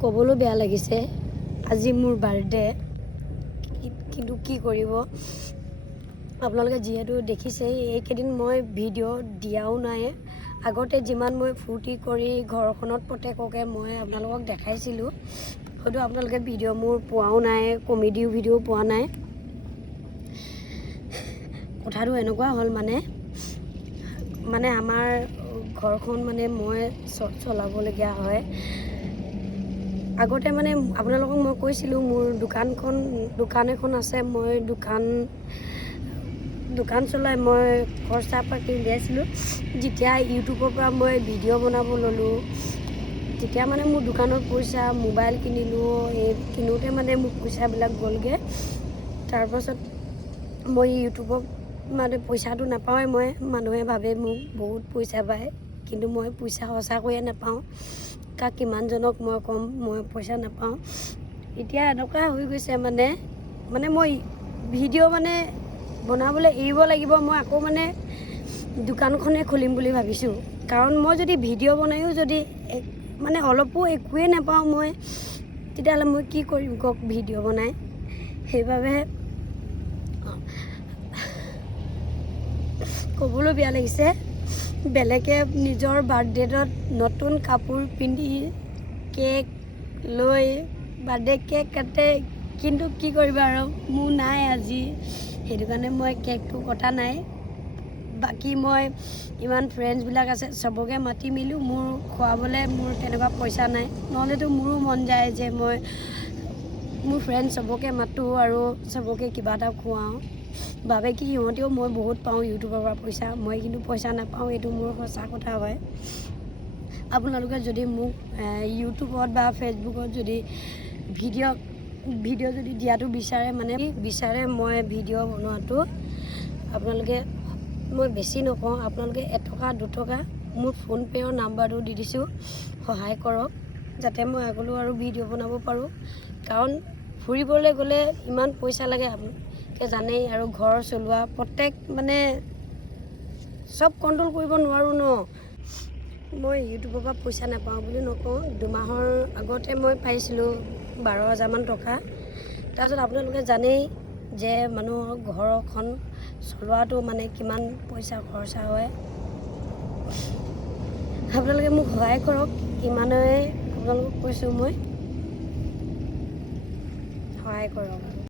ক'বলৈ বেয়া লাগিছে আজি মোৰ বাৰ্থডে কিন্তু কি কৰিব আপোনালোকে যিহেতু দেখিছে এইকেইদিন মই ভিডিঅ' দিয়াও নাই আগতে যিমান মই ফূৰ্তি কৰি ঘৰখনত প্ৰত্যেককে মই আপোনালোকক দেখাইছিলোঁ হয়তো আপোনালোকে ভিডিঅ' মোৰ পোৱাও নাই কমেডিও ভিডিঅ' পোৱা নাই কথাটো এনেকুৱা হ'ল মানে আমাৰ ঘৰখন মানে মই চলাবলগীয়া হয় আগতে মানে আপোনালোকক মই কৈছিলোঁ মোৰ দোকান এখন আছে মই দোকান চলাই মই খৰচা পাতি উলিয়াইছিলোঁ যেতিয়া ইউটিউবৰ পৰা মই ভিডিঅ' বনাব ল'লোঁ তেতিয়া মানে মোৰ দোকানৰ পইচা মোবাইল কিনিলোঁ এই কিনোতে মানে মোৰ পইচাবিলাক গ'লগৈ তাৰপাছত মই ইউটিউবত মানে পইচাটো নাপাওঁৱে মই মানুহে ভাবে মোক বহুত পইচা পায় কিন্তু মই পইচা সঁচাকৈয়ে নাপাওঁ কাক কিমানজনক মই ক'ম মই পইচা নাপাওঁ এতিয়া এনেকুৱা হৈ গৈছে মানে মই ভিডিঅ' মানে বনাবলৈ এৰিব লাগিব মই আকৌ মানে দোকানখনে খুলিম বুলি ভাবিছোঁ কাৰণ মই যদি ভিডিঅ' বনায়ো যদি মানে অলপো একোৱে নাপাওঁ মই তেতিয়াহ'লে মই কি কৰিম কওক ভিডিঅ' বনাই সেইবাবে ক'বলৈ বেয়া লাগিছে বেলেগে নিজৰ বাৰ্থডেত নতুন কাপোৰ পিন্ধি কেক লৈ বাৰ্থডে কেক কাটে কিন্তু কি কৰিবা আৰু মোৰ নাই আজি সেইটো কাৰণে মই কেকটো কটা নাই বাকী মই ইমান ফ্ৰেণ্ডছবিলাক আছে চবকে মাতি মিলোঁ মোৰ খোৱাবলৈ মোৰ তেনেকুৱা পইচা নাই নহ'লেতো মোৰো মন যায় যে মই মোৰ ফ্ৰেণ্ড চবকে মাতোঁ আৰু চবকে কিবা এটা খুৱাওঁ ভাবে কি সিহঁতেও মই বহুত পাওঁ ইউটিউবৰ পৰা পইচা মই কিন্তু পইচা নাপাওঁ এইটো মোৰ সঁচা কথা হয় আপোনালোকে যদি মোক ইউটিউবত বা ফেচবুকত যদি ভিডিঅ' যদি দিয়াটো বিচাৰে মই ভিডিঅ' বনোৱাটো আপোনালোকে মই বেছি নকওঁ আপোনালোকে 1 টকা 2 টকা মোৰ ফোনপে'ৰ নাম্বাৰটো দি দিছোঁ সহায় কৰক যাতে মই আগলৈও আৰু ভিডিঅ' বনাব পাৰোঁ কাৰণ ফুৰিবলৈ গ'লে ইমান পইচা লাগে আপোনালোকে জানেই আৰু ঘৰ চলোৱা প্ৰত্যেক মানে চব কণ্ট্ৰল কৰিব নোৱাৰোঁ ন মই ইউটিউবৰ পৰা পইচা নাপাওঁ বুলি নকওঁ 2 মাহৰ আগতে মই পাইছিলোঁ 12,000 টকা তাৰপিছত আপোনালোকে জানেই যে মানুহৰ ঘৰখন চলোৱাটো মানে কিমান পইচা খৰচা হয় আপোনালোকে মোক সহায় কৰক ইমানেই আপোনালোকক কৈছোঁ মই সহায় কৰক